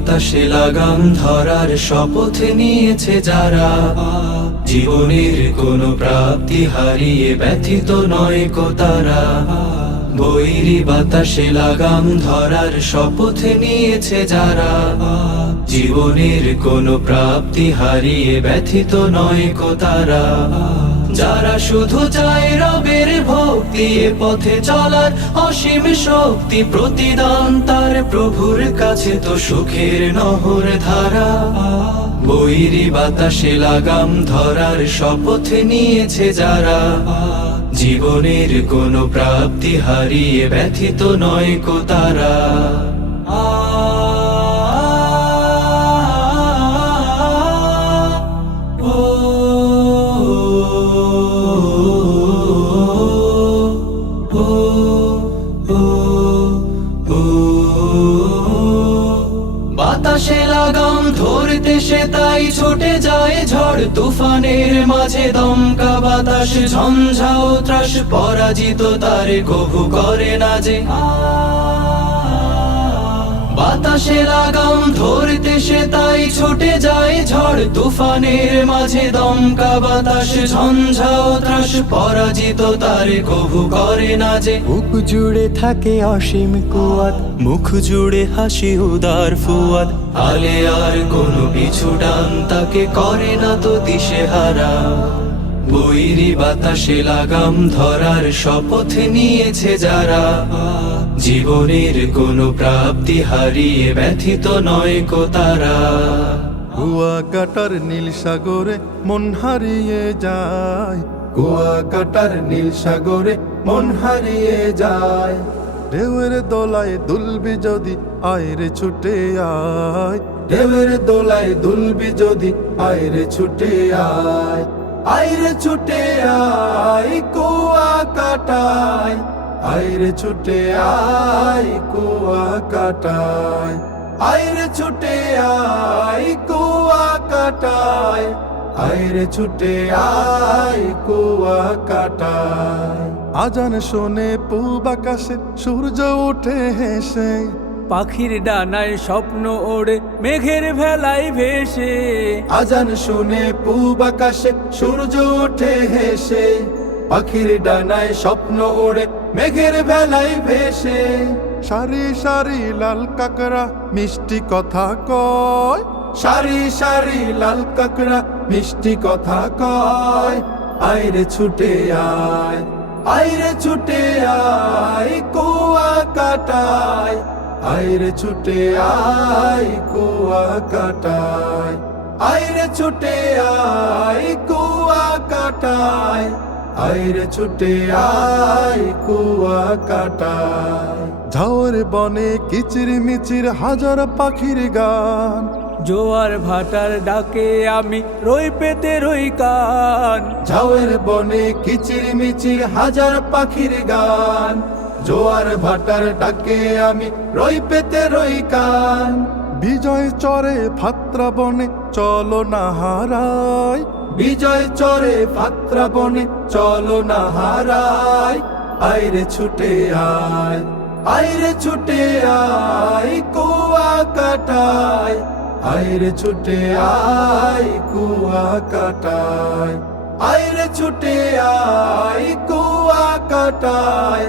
বাতাসে লাগাম ধরার শপথ নিয়েছে যারা, জীবনের কোনো প্রাপ্তি হারিয়ে ব্যথিত নয় কো তারা। বৈরী বাতাসে লাগাম ধরার শপথ নিয়েছে যারা, জীবনের কোনো প্রাপ্তি হারিয়ে ব্যথিত নয় কো তারা। যারা শুধু চায় রবের ভক্তি, এ পথে চলার অসীম শক্তি, প্রতিদান তার প্রভুর কাছে তো সুখের নহর ধারা। বৈরী বাতাসে লাগাম ধরার শপথ নিয়েছে যারা, জীবনের কোনো প্রাপ্তি হারিয়ে ব্যথিত নয় কো তারা। বাতাসে লাগাম ধরতে সে তাই ছুটে যায় ঝড় তুফানের মাঝে, দমকা বাতাস ঝঞ্ঝা ও ত্রাস পরাজিত তারে কভু করে না যে। বাতাসে লাগাম ধরতে সে তাই ছুটে যায় ঝড় তুফানের মাঝে, দমকা বাতাস ঝঞ্ঝা ও ত্রাস পরাজিত তারে কভু করে না যে। বুক জুড়ে থাকে অসীম কুয়াত, মুখ জুড়ে হাসি উদার ফুয়াদ, আলে আর কোনো পিছু ডান তাকে করে না তো দিশেহারা। বৈরী বাতাসে লাগাম ধরার শপথ নিয়েছে যারা, জীবনের কোনো প্রাপ্তি হারিয়ে ব্যথিত নয় কো তারা। কুয়াকাটার নীল সাগরে মন হারিয়ে যায়, কুয়াকাটার নীল সাগরে মন হারিয়ে যায়। ঢেউয়ের দোলায় দুলবি যদি আয়রে ছুটে আয়, ঢেউয়ের দোলায় দুলবি যদি আয়রে ছুটে আয়। আয়রে ছুটে আয় কুয়াকাটায়, আয়রে ছুটে আয় কুয়াকাটায়। আয়রে ছুটে আয় কুয়াকাটায়, আয়রে ছুটে আয় কুয়াকাটায়। আজান শোনে পূব আকাশে সূর্য ওঠে হেসে, পাখির ডানায় স্বপ্ন ওড়ে মেঘের ভেলায় ভেসে। আজান শুনে পূব আকাশে সূর্য ওঠে হেসে, পাখির ডানায় স্বপ্ন ওড়ে মেঘের ভেলায় ভেসে। সারি সারি লাল কাকড়া মিষ্টি কথা কয়, সারি সারি লাল কাকড়া মিষ্টি কথা কয়। আয়রে ছুটে আয়, আয়রে ছুটে আয় কুয়াকাটায়, আয়রে ছুটে আয় কুয়াকাটায়। আয়রে ছুটে আয় কুয়াকাটায়, আয়রে ছুটে আয় কুয়াকাটায়। ঝাউর বনে কিচির মিচির হাজার পাখির গান, জোয়ার ভাটার ডাকে আমি রই পেতে রই কান। ঝাউর বনে কিচির মিচির হাজার পাখির গান, জোয়ার ভাটার ডাকে আমি রই পেতে রই কান। বিজয় চরে ফাত্রা বনে চলো না হারাই, বিজয় চরে ফাত্রা বনে চলো না হারাই। আয়রে ছুটে আয়, আয়রে ছুটে আয় কুয়াকাটায়, আয়রে ছুটে আয় কুয়াকাটায়। আয়রে ছুটে আয় কুয়াকাটায়,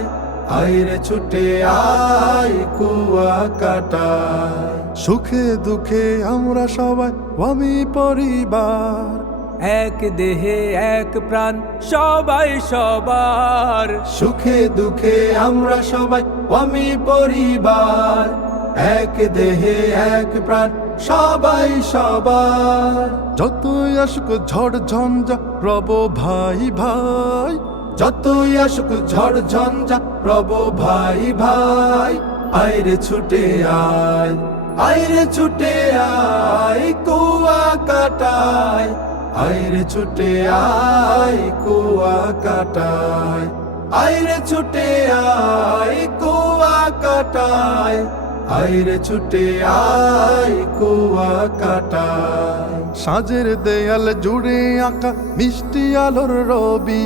আয়রে ছুটে আয় কুয়াকাটায়। সুখে দুঃখে আমরা সবাই আমি পরিবার, এক দেহে এক প্রাণ সবাই সবার। সুখে দুঃখে আমরা সবাই আমি পরিবার, এক দেহে এক প্রাণ সবাই সবার। যতই আসুক ঝড় ঝঞ্ঝা রব ভাই ভাই, যতই আসুক ঝড় ঝঞ্ঝা রব ভাই ভাই। আয়রে ছুটে আয়, আয়রে ছুটে আয় কুয়াকাটায়, আয়রে ছুটে আয় কুয়াকাটায়। আয়রে ছুটে আয় কুয়াকাটায়, আয়রে ছুটে আয় কুয়াকাটায়। সাজের দেয়াল জুড়ে আঁকা মিষ্টি আলোর রবি,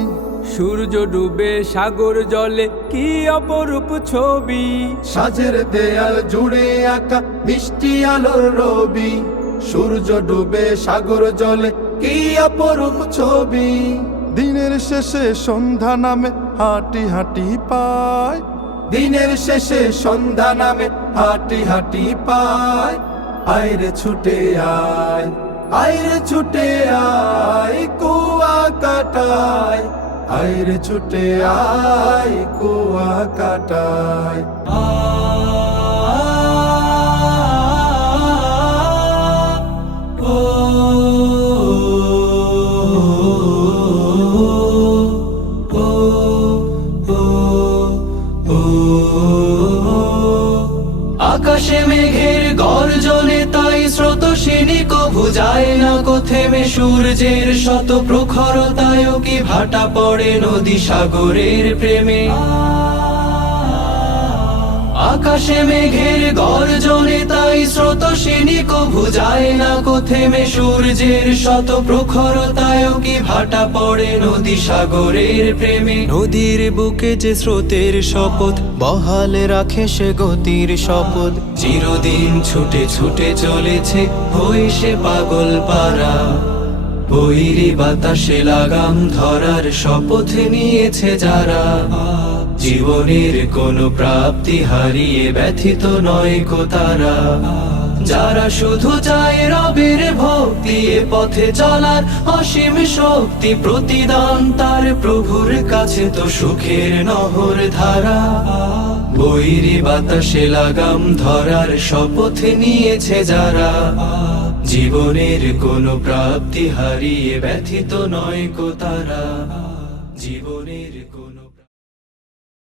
সূর্য ডুবে সাগর জলে কি অপরূপ ছবি। সাজের দেয়াল জুড়ে আঁকা মিষ্টি আলোর রবি, সূর্য ডুবে সাগর জলে কি অপরূপ ছবি। দিনের শেষে সন্ধ্যা নামে হাঁটি হাঁটি পায়, দিনের শেষে সন্ধ্যা নামে হাঁটি হাঁটি পায়। আইরে ছুটে আয়, আইরে ছুটে আয় কুয়া কাটায়, আইরে ছুটে আয় কুয়া কাটায়। আকাশে মেঘের গর্জনে তাই স্রোতস্বিনী কভু যায় না কো থেমে, সূর্যের শত প্রখরতায় কি ভাটা পড়ে নদী সাগরের প্রেমে। আকাশে মেঘের গর্জনে তাই স্রোতস্বিনী কভু যায় না কো থেমে, সূর্যের শত প্রখরতায় কি ভাটা পড়ে নদী সাগরের প্রেমে। নদীর বুকে যে স্রোতের শপথ বহাল রাখে সে গতির শপথ, চিরদিন ছুটে ছুটে চলেছে হই সে পাগল পারা। বৈরী বাতাসে লাগাম ধরার শপথ নিয়েছে যারা, জীবনের কোনো প্রাপ্তি হারিয়ে ব্যথিত নয় কো তারা। যারা শুধু চায় রবের ভক্তি, এ পথে চলার অসীম শক্তি, প্রতিদান তার প্রভুর কাছে তো সুখের নহর ধারা। বৈরী বাতাসে লাগাম ধরার শপথ নিয়েছে যারা, জীবনের কোনো প্রাপ্তি হারিয়ে ব্যথিত নয় কো তারা। জীবনের